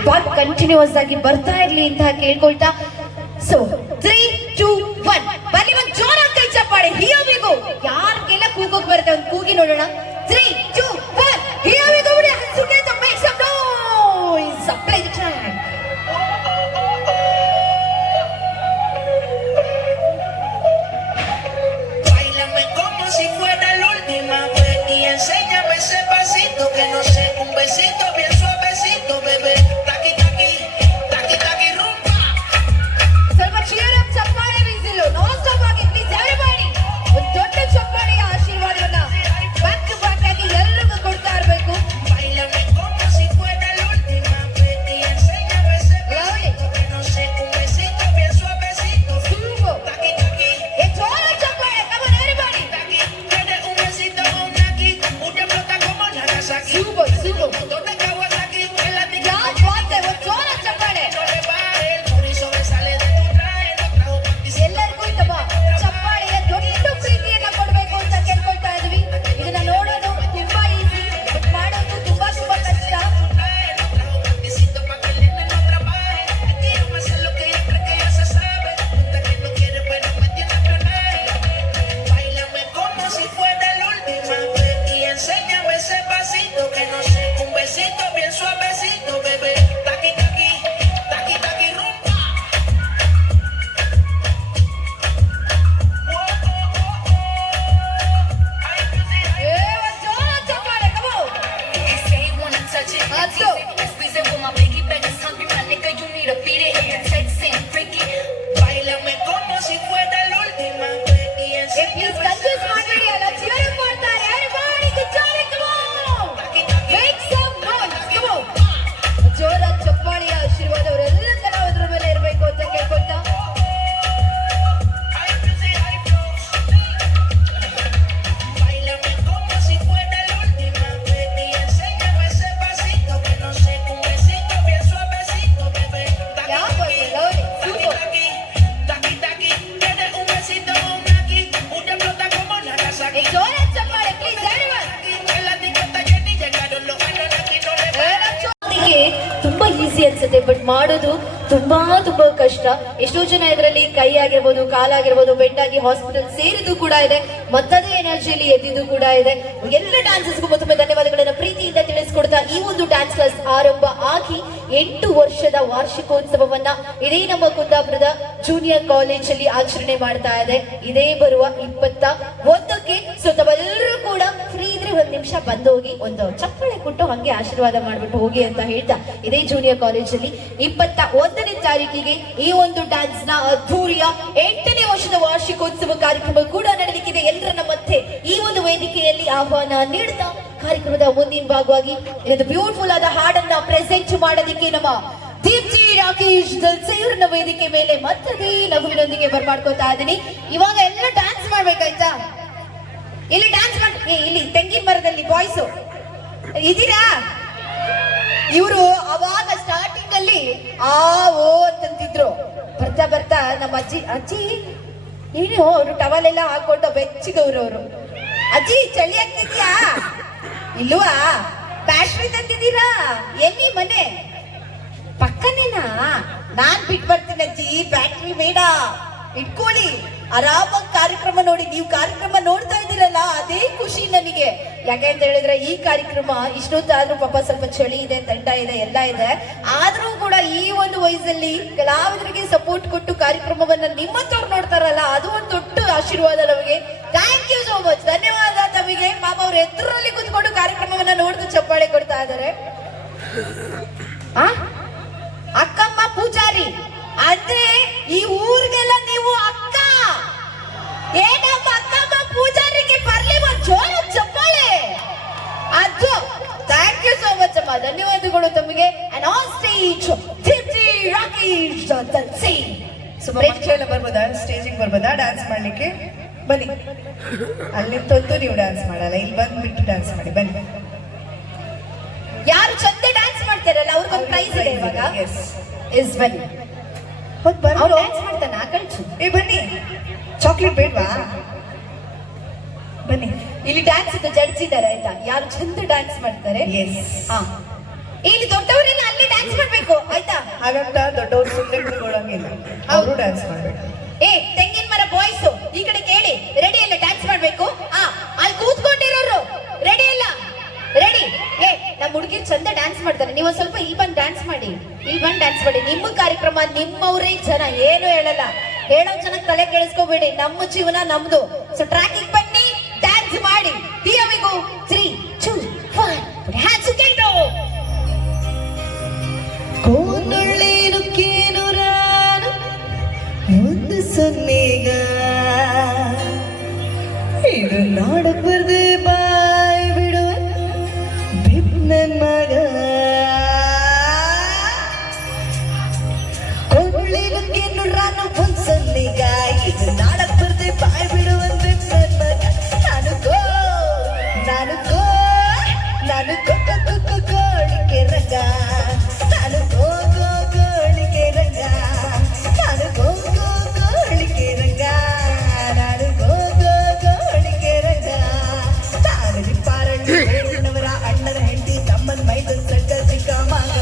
Aashirvaad continuous ಆಗಿ ಬರ್ತಾ ಇರ್ಲಿ ಅಂತ ಕೇಳ್ಕೊಳ್ತಾ ಸೊ 3, 2, 1 ಬನ್ನಿ ಒಂದು ಜೋರಾಗಿ ಕೈ ಚಪ್ಪಾಳೆ ಹಿಯರ್ ವಿ ಗೋ ಯಾರಿಗೆಲ್ಲ ಕೂಗೋಕ್ ಬರುತ್ತೆ ಒಂದು ಕೂಗಿ ನೋಡೋಣ 3, 2, 1 here we go hands together make some noise play the track. Báilame como si fuera la última vez y enséñame ese pasito que no sé, un besito bien suavecito, bebé. Taqui taqui, taqui taqui rumba. ಸ್ವಲ್ಪ cheer up ಚಪ್ಪಾಳೆ ಬೀಸಿಲು non stop ಆಗಿ please everybody ಒಂದು ದೊಡ್ಡ ಚಪ್ಪಾಳೆಯ ಆಶೀರ್ವಾದವನ್ನ back to back ಆಗಿ ಎಲ್ಲರಿಗೂ ಕೊಡ್ತಾ ಇರಬೇಕು. Báilame como si fuera la última vez y enséñame ese pasito que no sé, un besito bien suavecito. Taqui taqui, ಜೋರ ಚಪ್ಪಾಳೆ come on everybody. taqui. Tienes un besito con aquí, una flota como Nagasaki. Super. ¿Dónde acabo aquí? En la tica. ಯಾವ ಬಾತೆ ಒಂದು ಜೋರ ಚಪ್ಪಾಳೆ No le baje, el chorizo me sale de tu traje, no trajo panty. ಎಲ್ಲರಿಗೂ ಇತ್ತಮ್ಮ ಚಪ್ಪಾಳೆಯ ದೊಡ್ಡ ಪ್ರೀತಿಯನ್ನ ಕೊಡಬೇಕು ಅಂತ ಕೇಳ್ಕೊಳ್ತಾ ಇದೀವಿ. ಇದನ್ನ ನೋಡೋದು ತುಂಬಾ ಈಸಿ ಬಟ್ ಮಾಡೋದು ತುಂಬಾ ಕಷ್ಟ. Báilame como si fuera la última vez y enséñame ese pasito que no sé, un besito bien suavecito, bebé. Taqui taqui, taqui taqui rumba. Ay, ಏ ಒಂದು ಜೋರ ಚಪ್ಪಾಳೆ come on. They say you wanna touch it, Let's tease go. it, squeeze it with my biggie bag is hungry, my nigga, you need to beat it, hit the text and freak it. Báilame como si fuera la última vez y please enséñame confuse ಮಾಡಬೇಡಿ ಅಲ್ಲ cheer up ಮಾಡ್ತಾರೆ everybody good job come on taqui taqui. make some noise come on ಜೋರ ಚಪ್ಪಾಳೆಯ ಆಶೀರ್ವಾದ ಅವರೆಲ್ಲ ಕಲಾವಿದರ ಮೇಲೆ ಇರಬೇಕು ಅಂತ ಕೇಳ್ಕೊಳ್ತಾ Ay, music, ay, flows. Báilame como si fuera la última vez y enséñame ese pasito que no sé, un besito bien suavecito, bebé. Taqui Ya, taqui, pues, Lore, taqui supo. taqui, taqui taqui. Tienes un besito con aquí, una flota como Nagasaki. ಜೋರ ಚಪ್ಪಾಳೆ please everyone En la discoteca Jenny llegaron los años aquí no le ಗೆ ತುಂಬಾ easy ಅನ್ಸುತ್ತೆ but ಮಾಡೋದು ತುಂಬಾ ಕಷ್ಟ. ಎಷ್ಟೋ ಜನ ಇದರಲ್ಲಿ ಕೈ ಆಗಿರ್ಬೋದು ಕಾಲಾಗಿರ್ಬೋದು ಬೆಂಡಾಗಿ ಹಾಸ್ಪಿಟಲ್ ಸೇರಿದ್ದು ಕೂಡ ಇದೆ ಮತ್ತದೇ ಎನರ್ಜಿಯಲ್ಲಿ ಎದ್ದಿದ್ದು ಕೂಡ ಇದೆ. ಎಲ್ಲ ಡ್ಯಾನ್ಸಸ್ಗೂ ಮತ್ತೊಮ್ಮೆ ಧನ್ಯವಾದಗಳನ್ನ ಪ್ರೀತಿಯಿಂದ ತಿಳಿಸ್ಕೊಡ್ತಾ ಈ ಒಂದು ಡ್ಯಾನ್ಸ್ ಕ್ಲಾಸ್ ಆರಂಭ ಆಗಿ 8 ವರ್ಷದ ವಾರ್ಷಿಕೋತ್ಸವವನ್ನ ಇದೇ ನಮ್ಮ ಕುಂದಾಪುರದ ಜೂನಿಯರ್ ಕಾಲೇಜ್ ಅಲ್ಲಿ ಆಚರಣೆ ಮಾಡ್ತಾ ಇದೆ. ಇದೇ ಬರುವ 21ಕ್ಕೆ ಸೊ ತಾವೆಲ್ಲರೂ ಕೂಡ ಫ್ರೀ ಇದ್ರೆ ಒಂದ್ ನಿಮಿಷ ಬಂದು ಹೋಗಿ ಒಂದು ಚಪ್ಪಾಳೆ ಕೊಟ್ಟು ಹಂಗೆ ಆಶೀರ್ವಾದ ಮಾಡ್ಬಿಟ್ಟು ಹೋಗಿ ಅಂತ ಹೇಳ್ತಾ ಇದೇ ಜೂನಿಯರ್ ಕಾಲೇಜ್ ಅಲ್ಲಿ 21ನೇ ತಾರೀಕಿಗೆ ಈ ಒಂದು ಡ್ಯಾನ್ಸ್ ನ ಅದ್ಧೂರಿಯ 8ನೇ ವರ್ಷದ ವಾರ್ಷಿಕೋತ್ಸವ ಕಾರ್ಯಕ್ರಮ ಕೂಡ ನಡೆಯಲಿಕ್ಕಿದೆ. ಎಲ್ಲರನ್ನ ಮತ್ತೆ ಈ ಒಂದು ವೇದಿಕೆಯಲ್ಲಿ ಆಹ್ವಾನ ನೀಡ್ತಾ ಕಾರ್ಯಕ್ರಮದ ಮುಂದಿನ ಭಾಗವಾಗಿ ಇದೊಂದು ಬ್ಯೂಟಿಫುಲ್ ಆದ ಹಾಡನ್ನ ಪ್ರೆಸೆಂಟ್ ಮಾಡೋದಕ್ಕೆ ನಮ್ಮ ದೀಪ್ತಿ ರಾಕೇಶ್ ದಲ್ಸೇವ್ರನ್ನ ವೇದಿಕೆ ಮೇಲೆ ಮತ್ತೆ ನಗುವಿನೊಂದಿಗೆ ಬರ್ಮಾಡ್ಕೋತಾ ಇದ್ದೀನಿ. ಇವಾಗ ಎಲ್ಲ ಡ್ಯಾನ್ಸ್ ಮಾಡ್ಬೇಕಾಯ್ತಾ? ಇಲ್ಲಿ ಡ್ಯಾನ್ಸ್ ಇಲ್ಲಿ ತೆಂಗಿನ ಮರದಲ್ಲಿ ಬಾಯ್ಸು ಇದೀರಾ? ಇವರು ಅವಾಗ ಸ್ಟಾರ್ಟಿಂಗ್ ಅಲ್ಲಿ ಆ ಓ ಅಂತಂತಿದ್ರು. ಬರ್ತಾ ಬರ್ತಾ ನಮ್ಮ ಅಜ್ಜಿ ಏನು ಅವರು ಟವಲ್ ಎಲ್ಲ ಹಾಕೊಂಡು ಬೆಚ್ಚಗವ್ರು ಅವರು. ಅಜ್ಜಿ ಚಳಿ ಆಗ್ತಿದ್ಯಾ? ಇಲ್ವಾ? ಬ್ಯಾಟ್ರಿ ತಂದಿದ್ದೀರಾ? ಎಲ್ಲಿ ಮನೆ ಪಕ್ಕನೇನಾ? ನಾನ್ ಬಿಟ್ಟು ಬರ್ತೀನಿ ಅಜ್ಜಿ, ಬ್ಯಾಟ್ರಿ ಬೇಡ ಇಟ್ಕೊಳ್ಳಿ, ಆರಾಮಾಗಿ ಕಾರ್ಯಕ್ರಮ ನೋಡಿ. ನೀವು ಕಾರ್ಯಕ್ರಮ ನೋಡ್ತಾ ಇದ್ದೀರಲ್ಲ ಅದೇ ಖುಷಿ ನನಗೆ. ಯಾಕೆ ಅಂತ ಹೇಳಿದ್ರೆ ಈ ಕಾರ್ಯಕ್ರಮ ಇಷ್ಟೊತ್ತಾದ್ರೂ ಪಾಪ ಸ್ವಲ್ಪ ಚಳಿ ಇದೆ, ತಂಡ ಇದೆ, ಎಲ್ಲ ಇದೆ, ಆದ್ರೂ ಕೂಡ ಈ ಒಂದು ವಯಸ್ಸಲ್ಲಿ ಕಲಾವಿದರಿಗೆ ಸಪೋರ್ಟ್ ಕೊಟ್ಟು ಕಾರ್ಯಕ್ರಮವನ್ನ ನಿಮ್ಮಂತವ್ರು ನೋಡ್ತಾರಲ್ಲ ಅದು ಒಂದು ದೊಡ್ಡ ಆಶೀರ್ವಾದ ನಮಗೆ. ಥ್ಯಾಂಕ್ ಯು ಸೋ ಮಚ್, ಧನ್ಯವಾದ ತಮಗೆ. ಪಾಪ ಅವ್ರ ಎದುರಲ್ಲಿ ಕೂತ್ಕೊಂಡು ಕಾರ್ಯಕ್ರಮವನ್ನ ನೋಡ್ದು ಚಪ್ಪಾಳೆ ಕೊಡ್ತಾ ಇದ್ದಾರೆ. ಅಕ್ಕಮ್ಮ ಪೂಜಾರಿ ಅಂದ್ರೆ ಈ ಊರಿಗೆಲ್ಲ ನೀವು ಅಕ್ಕ. ಏನಮ್ಮ ಅಕ್ಕಮ್ಮ ಪೂಜಾರಿಗೆ ಬರ್ಲಿ ಒಂದು ಜೋರ ಚಪ್ಪಾಳೆ. ಅದು ಥ್ಯಾಂಕ್ ಯು ಸೋ ಮಚ್ ಅಮ್ಮ, ಧನ್ಯವಾದಗಳು ತಮಗೆ. And on stage Deepti Rakesh ದಲ್ಸಿ. ಸುಮಾರು ಬರ್ಬೋದಾ? ಸ್ಟೇಜಿಗೆ ಬರ್ಬೋದಾ ಡ್ಯಾನ್ಸ್ ಮಾಡ್ಲಿಕ್ಕೆ? ಬನ್ನಿ. ಅಲ್ಲಿ ತೊಂದು ನೀವು ಡ್ಯಾನ್ಸ್ ಮಾಡಲ್ಲ, ಇಲ್ಲಿ ಬಂದ್ಬಿಟ್ಟು ಡ್ಯಾನ್ಸ್ ಮಾಡಿ ಬನ್ನಿ. ಯಾರು ಚಂದ ಡ್ಯಾನ್ಸ್ ಮಾಡ್ತಾರಲ್ಲ ಅವ್ರಿಗೊಂದು ಪ್ರೈಸ್ ಇದೆ ಇವಾಗ. ಎಸ್ ಬನ್ನಿ. ಅವ್ರು ಡ್ಯಾನ್ಸ್ ಮಾಡ್ತಾನೆ ಕಳ್ಸು. ಬನ್ನಿ, ಚಾಕ್ಲೇಟ್ ಬೇಡ್ವಾ? ಬನ್ನಿ. ಇಲ್ಲಿ ಡ್ಯಾನ್ಸ್ ಜಡ್ಜ್ ಇದ್ದಾರೆ ಆಯ್ತಾ, ಯಾರು ಚಂದ ಡ್ಯಾನ್ಸ್ ಮಾಡ್ತಾರೆ. ಎಸ್. ಇಲ್ಲಿ ದೊಡ್ಡವರೆಲ್ಲ ಅಲ್ಲಿ ಡ್ಯಾನ್ಸ್ ಮಾಡ್ಬೇಕು. ಒಂದ್ ಸ್ವಲ್ಪ ಇಲ್ಲಿ ಬಂದು ಡ್ಯಾನ್ಸ್ ಮಾಡಿ, ಇಲ್ಲಿ ಬಂದು ಡ್ಯಾನ್ಸ್ ಮಾಡಿ. ನಿಮ್ಮ ಕಾರ್ಯಕ್ರಮ, ನಿಮ್ಮವ್ರೇ ಜನ, ಏನು ಹೇಳಲ್ಲ. ಹೇಳೋ ಜನಕ್ಕೆ ತಲೆ ಕೇಳಿಸ್ಕೋಬೇಡಿ, ನಮ್ಮ ಜೀವನ ನಮ್ದು. ಸೊ ಟ್ರ್ಯಾಕಿಗೆ ಬನ್ನಿ, ಡ್ಯಾನ್ಸ್ ಮಾಡಿ. Here we go. 3, 2, 1. Put your hands together. ಕೋನೊಳ್ಳೇನು ಕೇನುರಾನು ಒಂದು ಸೊನ್ನೆಗ ಇದು ನಾಡಬರ್ದೆ ಬಾಯ್ ಬಿಡುವ ಬಿಪ್ ನನ್ ಮಗ. ಕೋನೊಳ್ಳೇನು ಕೇನುರಾನು ಒಂದು ಸೊನ್ನೆಗ ಇದು ನಾಡಬರ್ದೆ ಬಾಯ್ ಬಿಡುವ ಬಿಪ್ ನನ್ ಮಗ. ನಾನು ಕೋಳಿಕೆ ರಂಗ, ನಾನು ಕೋಳಿಕೆ ರಂಗ, ನಾನು ಕೋಳಿಕೆ ರಂಗ, ನಾನು ಕೋಳಿಕೆ ರಂಗ. ತಾರಡಿ ಪಾರಳ್ಳಿ ಬೇಡನವರ ಅಣ್ಣನ ಹೆಂಡತಿ ತಮ್ಮನ ಮೈದ ಸಡ್ಡ ಸಿಕ್ಕ ಮಗ.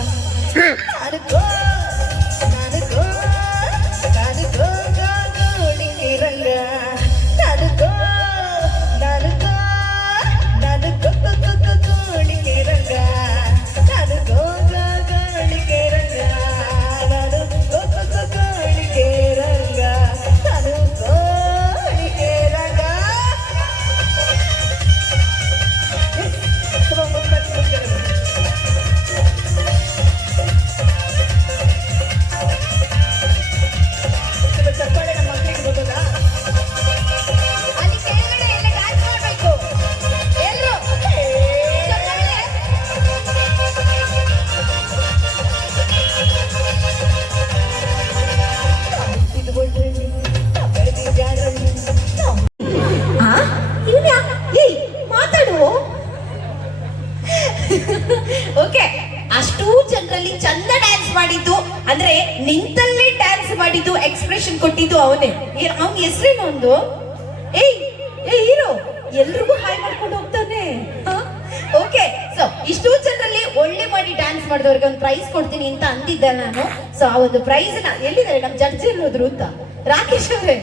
ನಾನು ಕೋಳಿಕೆ ರಂಗ, ನಾನು ಕೋಳಿಕೆ ರಂಗ, ನಾನು ಕೋಳಿಕೆ ರಂಗ, ನಾನು ಕೋಳಿಕೆ ರಂಗ, ನಾನು ಕೋಳಿಕೆ ರಂಗ. ಚಪ್ಪಾಳೆ ನಮ್ಮ ಮಕ್ಕಳಿಗೆ ಗೊತ್ತದಾ? ಅಲ್ಲಿ ಕೆಳಗಡೆ ಎಲ್ಲ ಡ್ಯಾನ್ಸ್ ಮಾಡ್ಬೇಕು ಎಲ್ರು. ಮಾತಾಡು. ಓಕೆ, ಅಷ್ಟೂ ಜನರಲ್ಲಿ ಚಂದ ಡ್ಯಾನ್ಸ್ ಮಾಡಿದ್ದು ಅಂದ್ರೆ ನಿಂತಲ್ಲೇ ಡ್ಯಾನ್ಸ್ ಮಾಡಿದ್ದು, ಎಕ್ಸ್ಪ್ರೆಷನ್ ಕೊಟ್ಟಿದ್ದು ಅವನೇ. ಅವನ ಹೆಸರೇನು ಒಂದು? ಏಯ್ ಹೀರೋ, ಎಲ್ರಿಗೂ ಹಾಯ್ ಮಾಡ್ಕೊಂಡು ಹೋಗ್ತಾನೆ. ಓಕೆ, ಸೊ ಇಷ್ಟೂ ಜನರಲ್ಲಿ ಒಳ್ಳೆ ಮಾಡಿ ಡ್ಯಾನ್ಸ್ ಮಾಡಿದವ್ರಿಗೆ ಒಂದು ಪ್ರೈಸ್ ಕೊಡ್ತೀನಿ ಅಂತ ಅಂದಿದ್ದೆ ನಾನು. ಸೊ ಆ ಒಂದು ಪ್ರೈಸ್ ನ ಎಲ್ಲಿದ್ದಾರೆ ನಮ್ಮ ಜಡ್ಜ್ ಎಲ್ಲೋದ್ರು ಅಂತ? ರಾಕೇಶ್ ಅವರೇ,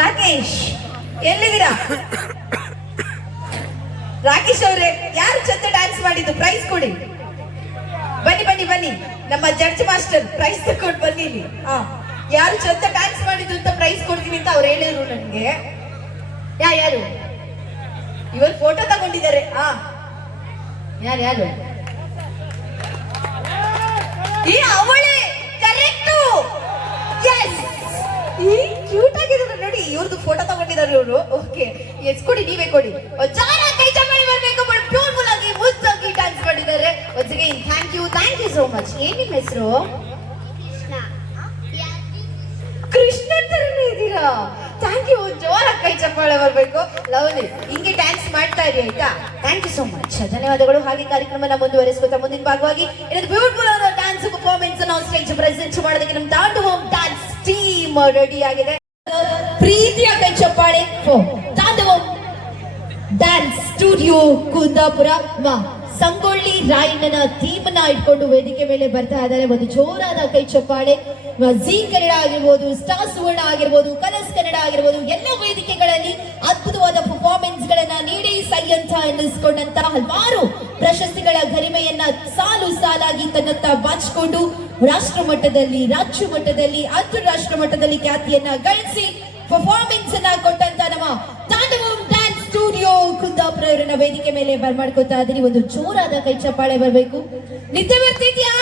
ರಾಕೇಶ್ ಎಲ್ಲಿದ್ದೀರಾ? ರಾಕೇಶ್ ಅವರೇ, ಯಾರು ಚಂದ ಡ್ಯಾನ್ಸ್ ಮಾಡಿದ್ದು ಪ್ರೈಸ್ ಕೊಡಿ. ಬನ್ನಿ ಬನ್ನಿ ಬನ್ನಿ, ನಮ್ಮ ಜಡ್ಜ್ ಮಾಸ್ಟರ್ ಪ್ರೈಸ್ ತಗೊಂಡು ಬನ್ನಿ ಇಲ್ಲಿ. ಯಾರು ಚಂದ ಡ್ಯಾನ್ಸ್ ಮಾಡಿದ್ದು ಅಂತ ಪ್ರೈಸ್ ಕೊಡ್ತೀನಿ ಅಂತ ಅವ್ರು ಹೇಳಿದ್ರು ನನ್ಗೆ. ಯಾರು ಇವರು ಫೋಟೋ ತಗೊಂಡಿದ್ದಾರೆ? ಯಾರು? ಈ ಅವಳೇ, ಕರೆಕ್ಟು. ಎಸ್, ಈ ಕ್ಯೂಟ್ ಆಗಿದ್ದಾರೆ ನೋಡಿ. ಇವ್ರದ್ದು ಫೋಟೋ ತಗೊಂಡಿದ್ದಾರೆ ಇವರು. ಓಕೆ, ಎಸ್ ಕೊಡಿ, ನೀವೇ ಕೊಡಿ. ಜಾರ ಕೈ ಚಪ್ಪಾಳೆ ಬರ್ಬೇಕು. ಬಟ್ ಬ್ಯೂಟಿಫುಲ್ ಆಗಿ ಮುದ್ದಾಗಿ ಡ್ಯಾನ್ಸ್ ಮಾಡಿದ್ದಾರೆ. Once again thank you so much. ಏನ್ ನಿಮ್ಮ ಹೆಸರು? ಕೃಷ್ಣ ತರನೇ ಇದ್ದೀರಾ? Thank you. ಜೋರಾಗಿ ಕೈ ಚಪ್ಪಾಳೆ ಬರ್ಬೇಕು. ಲವ್ಲಿ, ಹಿಂಗೆ ಡ್ಯಾನ್ಸ್ ಮಾಡ್ತಾ ಇರಿ ಆಯ್ತಾ? ಥ್ಯಾಂಕ್ ಯು ಸೋ ಮಚ್, ಧನ್ಯವಾದಗಳು. ಹಾಗೆ ಕಾರ್ಯಕ್ರಮನ ಮುಂದುವರಿಸ್ಕೊತಾ ಮುಂದಿನ ಭಾಗವಾಗಿ ಇನ್ನೊಂದು ಬ್ಯೂಟಿಫುಲ್ ಆದ ಡ್ಯಾನ್ಸ್ ಪರ್ಫಾರ್ಮೆನ್ಸ್ ಅನ್ನು ಸ್ಟೇಜ್ ಪ್ರೆಸೆಂಟ್ ಮಾಡೋದಕ್ಕೆ ನಮ್ಮ ತಾಂಡು ಹೋಮ್ ಡ್ಯಾನ್ಸ್ ಟೀಮ್ ರೆಡಿ ಆಗಿದೆ. ಪ್ರೀತಿಯ ಕೈ ಚಪ್ಪಾಳೆ ತಾಂಡವ ಡ್ಯಾನ್ಸ್ ಸ್ಟುಡಿಯೋ ಕುಂದಾಪುರ. ಸಂಗೊಳ್ಳಿ ರಾಯಣ್ಣನ ಥೀಮ್ ನ ಇಟ್ಕೊಂಡು ವೇದಿಕೆ ಮೇಲೆ ಬರ್ತಾ ಇದ್ದಾರೆ. ಒಂದು ಜೋರಾದ ಕೈ ಚಪ್ಪಾಳೆ. ಜೀ ಕನ್ನಡ ಆಗಿರ್ಬೋದು, ಸ್ಟಾರ್ ಸುವರ್ಣ ಆಗಿರ್ಬೋದು, ಕಲರ್ಸ್ ಕನ್ನಡ ಆಗಿರ್ಬೋದು, ಎಲ್ಲ ವೇದಿಕೆಗಳಲ್ಲಿ ಅದ್ಭುತವಾದ ಪರ್ಫಾರ್ಮೆನ್ಸ್ ಗಳನ್ನ ನೀಡಿ ಸೈ ಅಂತ ಎನ್ನಿಸ್ಕೊಂಡಂತ ಹಲವಾರು ಪ್ರಶಸ್ತಿಗಳ ಗರಿಮೆಯನ್ನ ಸಾಲು ಸಾಲಾಗಿ ತನ್ನತ್ತ ಬಾಚಿಕೊಂಡು ರಾಷ್ಟ್ರ ಮಟ್ಟದಲ್ಲಿ, ರಾಜ್ಯ ಮಟ್ಟದಲ್ಲಿ, ಅಂತಾರಾಷ್ಟ್ರ ಮಟ್ಟದಲ್ಲಿ ಖ್ಯಾತಿಯನ್ನ ಗಳಿಸಿ ಪರ್ಫಾರ್ಮೆನ್ಸ್ ಅನ್ನ ಕೊಟ್ಟಂತ ನಮ್ಮ ತಾಂಡವ ಡ್ಯಾನ್ಸ್ ಸ್ಟುಡಿಯೋ ಕುಂದಾಪುರ ಅವರನ್ನ ವೇದಿಕೆ ಮೇಲೆ ಬರ್ಮಾಡ್ಕೊತಾ ಇದೀನಿ. ಒಂದು ಜೋರಾದ ಕೈ ಚಪ್ಪಾಳೆ ಬರ್ಬೇಕು. ನಿದ್ದೆ ಬರ್ತಿದ್ಯಾ?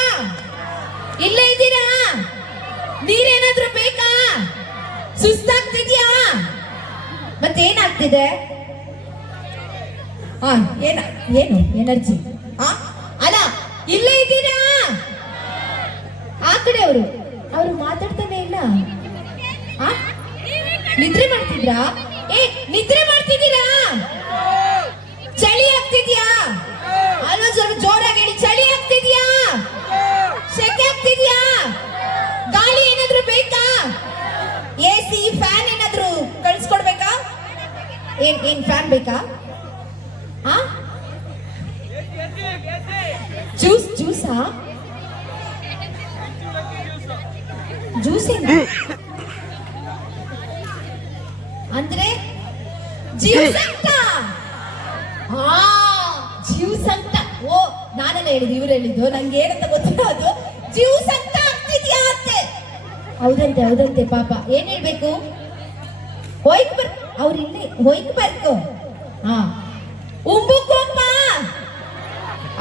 ಇಲ್ಲೇ ಇದ್ದೀರಾ? ನೀರೇನಾದ್ರೂ ಬೇಕಾ? ಸುಸ್ತಾಗ್ತಿದ್ಯಾ? ಮತ್ತೇನಾಗ್ತಿದೆ? ಏನು ಎನರ್ಜಿ? ಅಲ್ಲ, ಇಲ್ಲೇ ಇದ್ದೀರಾ? ಆ ಕಡೆ ಅವರು ಮಾತಾಡ್ತಾನೆ ಇಲ್ಲ. ನಿದ್ರೆ ಮಾಡ್ತಿದ್ರಾ? ನಿದ್ರೆ ಮಾಡ್ತಿದ್ದೀರಾ? ಚಳಿ ಆಗ್ತಿದ್ಯಾ? ಅಲ್ವಾ, ಸ್ವಲ್ಪ ಜೋರಾಗಿ ಹೇಳಿ. ಚಳಿ ಆಗ್ತಿದ್ಯಾ? ಸೆಕೆ ಆಗ್ತಿದ್ಯಾ? ಗಾಳಿ ಏನಾದ್ರೂ ಬೇಕಾ? AC, ಫ್ಯಾನ್ ಏನಾದ್ರೂ ಕಳಿಸ್ಕೊಡ್ಬೇಕಾ? ಏನ್ ಫ್ಯಾನ್ ಬೇಕಾ? ಜ್ಯೂಸಾ? ಜ್ಯೂಸ್ ಅಂದ್ರೆ ಜ್ಯೂಸ್ ಅಂತ. ಜ್ಯೂಸ್ ಅಂತ. ಓ, ನಾನನ್ನ ಹೇಳಿದ್ದು ಇವ್ರು ಹೇಳಿದ್ದು ನಂಗೆ ಏನಂತ ಗೊತ್ತಿಲ್ಲ ಅದು ಜೀವ ಸಂತ ಆಗ್ತಿದ್ಯಾ ಅಂತೆ. ಹೌದಂತೆ ಪಾಪ ಏನ್ ಹೇಳ್ಬೇಕು? ಹೋಯ್ಕ್ ಬರ್ ಅವ್ರಿಲ್ಲಿ ಹೋಯ್ಕ್ ಬರ್ಕು. ಹಾ ಉಂಬುಕೋಪ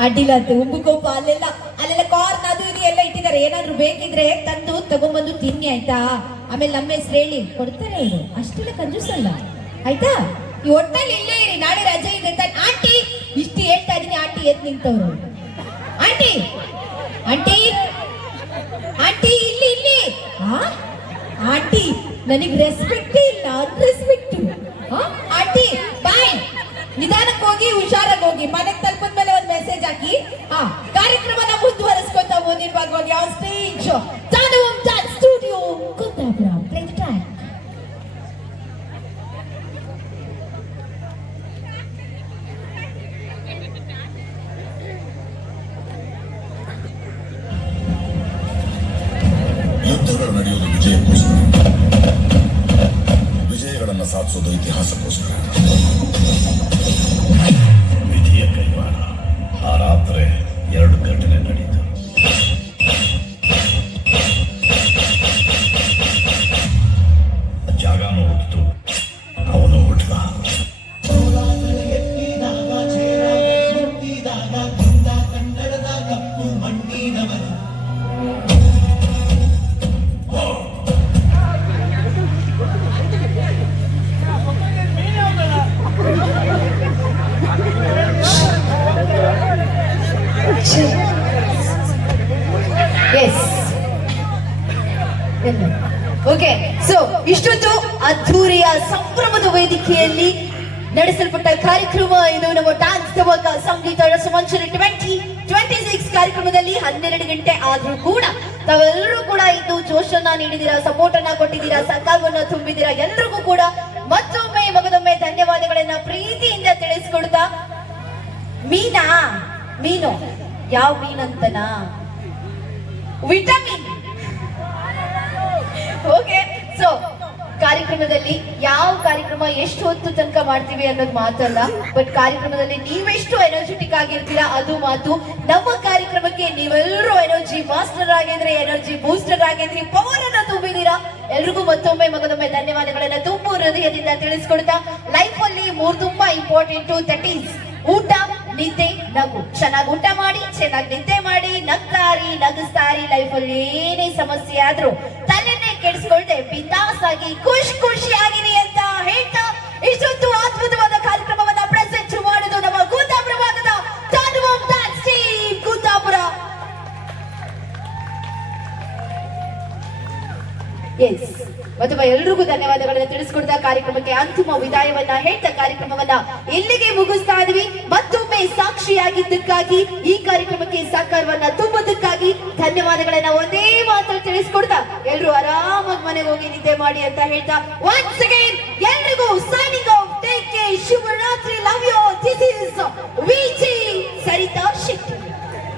ಅಡ್ಡಿಲ್ಲ ಅಂತೆ. ಉಂಬುಕೋಪ ಅಲ್ಲೆಲ್ಲ ಕಾರ್ನ್ ಅದು ಇದು ಎಲ್ಲ ಇಟ್ಟಿದ್ದಾರೆ. ಏನಾದ್ರು ಬೇಕಿದ್ರೆ ತಂದು ತಗೊಂಡ್ಬಂದು ತಿನ್ನಿ ಆಯ್ತಾ. ಆಮೇಲೆ ನಮ್ಮ ಹೆಸರು ಹೇಳಿ ಕೊಡ್ತಾರೆ ಅವರು. ಅಷ್ಟೆಲ್ಲ ಕಂಜೂಸಲ್ಲ ಆಯ್ತಾ. ಈ ಒಟ್ಟಲ್ಲಿ ಇಲ್ಲೇ ಇರಿ, ನಾಳೆ ರಜೆ ಇದೆ ಅಂತ. ಆಂಟಿ ಇಷ್ಟು ಹೇಳ್ತಾ ಇದೀನಿ, ಆಂಟಿ ಎದ್ದು ನಿಂತವ್ರು. ಆಂಟಿ ಆಂಟಿ ಆಂಟಿ ಇಲ್ಲಿ ಆಂಟಿ ನನಗೆ ರೆಸ್ಪೆಕ್ಟ್ ಇಲ್ಲ, ಅನ್ರೆಸ್ಪೆಕ್ಟ್. ಆಂಟಿ ಬಾಯ್, ನಿಧಾನಕ್ಕೆ ಹೋಗಿ ಹುಷಾರಾಗಿ ಹೋಗಿ. ಮನೆಗೆ ತಲುಪಿದ ಮೇಲೆ ಒಂದು ಮೆಸೇಜ್ ಹಾಕಿ. ಕಾರ್ಯಕ್ರಮನ ಮುಂದುವರಿಸ್ಕೊತಾ ಮುಂದಿನ ಭಾಗವಾಗಿ ಯಾವ stage studio Kundapura. Play the track. ಯುದ್ಧಗಳು ನಡೆಯೋದು ವಿಜಯಕ್ಕೋಸ್ಕರ, ವಿಜಯಗಳನ್ನು ಸಾಧಿಸೋದು ಇತಿಹಾಸಕ್ಕೋಸ್ಕರ. ವಿಧಿಯ ಕೈವಾಡ. ಆ ರಾತ್ರಿ 2 ಘಟನೆ ನಡೀತು. ಜಾಗನೂ ಹುಟ್ಟಿತು, ಅವನು ಹುಟ್ಟಿದ. Yes okay. ಸೊ ಇಷ್ಟೊಂದು ಅದ್ಧೂರಿಯ ಸಂಭ್ರಮದ ವೇದಿಕೆಯಲ್ಲಿ ನಡೆಸಲ್ಪಟ್ಟ ಕಾರ್ಯಕ್ರಮ ಇದು. ನಮ್ಮ ಡ್ಯಾನ್ಸ್ ಧಮಾಕ ಸಂಗೀತ ರಸಮಂಚನ 2026 ಕಾರ್ಯಕ್ರಮದಲ್ಲಿ 12 ಗಂಟೆ ಆದ್ರೂ ಕೂಡ ತಾವೆಲ್ಲರೂ ಕೂಡ ಇದ್ದು ಜೋಶನ್ನ ನೀಡಿದ್ದೀರಾ, ಸಪೋರ್ಟ್ ಅನ್ನ ಕೊಟ್ಟಿದ್ದೀರಾ, ಸಹಕಾರವನ್ನ ತುಂಬಿದ್ದೀರಾ. ಎಲ್ರಿಗೂ ಕೂಡ ಮತ್ತೊಮ್ಮೆ ಮಗದೊಮ್ಮೆ ಧನ್ಯವಾದಗಳನ್ನ ಪ್ರೀತಿಯಿಂದ ತಿಳಿಸ್ಕೊಡ್ತಾ, ಮೀನು ಯಾವ ಮೀನಂತನಾ? ವಿಟಮಿನ್. ಓಕೆ. ಸೊ ಕಾರ್ಯಕ್ರಮದಲ್ಲಿ ಯಾವ ಕಾರ್ಯಕ್ರಮ ಎಷ್ಟು ಹೊತ್ತು ತನಕ ಮಾಡ್ತೀವಿ ಅನ್ನೋದು ಮಾತಲ್ಲ, ಬಟ್ ಕಾರ್ಯಕ್ರಮದಲ್ಲಿ ನೀವೆಷ್ಟು ಎನರ್ಜೆಟಿಕ್ ಆಗಿರ್ತೀರಾ ಅದು ಮಾತು. ನಮ್ಮ ಕಾರ್ಯಕ್ರಮಕ್ಕೆ ನೀವೆಲ್ಲರೂ ಎನರ್ಜಿ ಮಾಸ್ಟರ್ ಆಗಿದ್ರೆ, ಎನರ್ಜಿ ಬೂಸ್ಟರ್ ಆಗಿದ್ರಿ, ಪವರ್ ಅನ್ನ ತುಂಬಿದೀರಾ. ಎಲ್ರಿಗೂ ಮತ್ತೊಮ್ಮೆ ಮಗದೊಮ್ಮೆ ಧನ್ಯವಾದಗಳನ್ನ ತುಂಬು ಹೃದಯದಿಂದ ತಿಳಿಸ್ಕೊಡ್ತಾ, ಲೈಫ್ ಅಲ್ಲಿ 3 ತುಂಬಾ ಇಂಪಾರ್ಟೆಂಟ್. ದಟ್ ಈಸ್ ಊಟ, ನಿದ್ದೆ, ನಗು. ಚೆನ್ನಾಗಿ ಊಟ ಮಾಡಿ, ಚೆನ್ನಾಗಿ ನಿದ್ದೆ ಮಾಡಿ, ನಗಿಸ್ತಾರಿ. ಲೈಫ್ ಅಲ್ಲಿ ಏನೇ ಸಮಸ್ಯೆ ಆದ್ರೂ ತಲೆನೇ ಕೆಡಿಸ್ಕೊಳ್ದೆ ಬಿಂದಾಸ್ ಆಗಿ ಖುಷಿಯಾಗಿರಿ ಅಂತ ಹೇಳ್ತಾ, ಇಷ್ಟೊಂದು ಅದ್ಭುತವಾದ ಕಾರ್ಯಕ್ರಮವನ್ನ ಪ್ರೆಸೆಂಟ್ ಮಾಡೋದು ನಮ್ಮ ಕುಂದಾಪುರ ಭಾಗದ ತಾಂಡವಂ ಡ್ಯಾನ್ಸ್ ಟೀಮ್ ಕುಂದಾಪುರ. ಎಸ್, ಮತ್ತೊಮ್ಮೆ ಎಲ್ರಿಗೂ ಧನ್ಯವಾದಗಳನ್ನ ತಿಳಿಸ್ಕೊಡ್ತಾ ಕಾರ್ಯಕ್ರಮಕ್ಕೆ ಅಂತಿಮ ವಿದಾಯವನ್ನ ಹೇಳ್ತಾ ಕಾರ್ಯಕ್ರಮವನ್ನ ಇಲ್ಲಿಗೆ ಮುಗಿಸ್ತಾ ಇದೀವಿ. ಮತ್ತೊಮ್ಮೆ ಸಾಕ್ಷಿಯಾಗಿದ್ದಕ್ಕಾಗಿ, ಈ ಕಾರ್ಯಕ್ರಮಕ್ಕೆ ಸಹಕಾರವನ್ನ ತುಂಬುವುದಕ್ಕಾಗಿ ಧನ್ಯವಾದಗಳನ್ನ ಒಂದೇ ಮಾತಲ್ಲಿ ತಿಳಿಸ್ಕೊಡ್ತಾ ಎಲ್ರು ಆರಾಮಾಗಿ ಮನೆಗೆ ಹೋಗಿ ನಿದ್ದೆ ಮಾಡಿ ಅಂತ ಹೇಳ್ತಾ, ಒನ್ಸ್ ಅಗೈನ್ ಎಲ್ರಿಗೂ ಸೈನಿಂಗ್ ಆಫ್. Take care. ಶುಭರಾತ್ರಿ. Love you. This is Viji Saritha Shetty.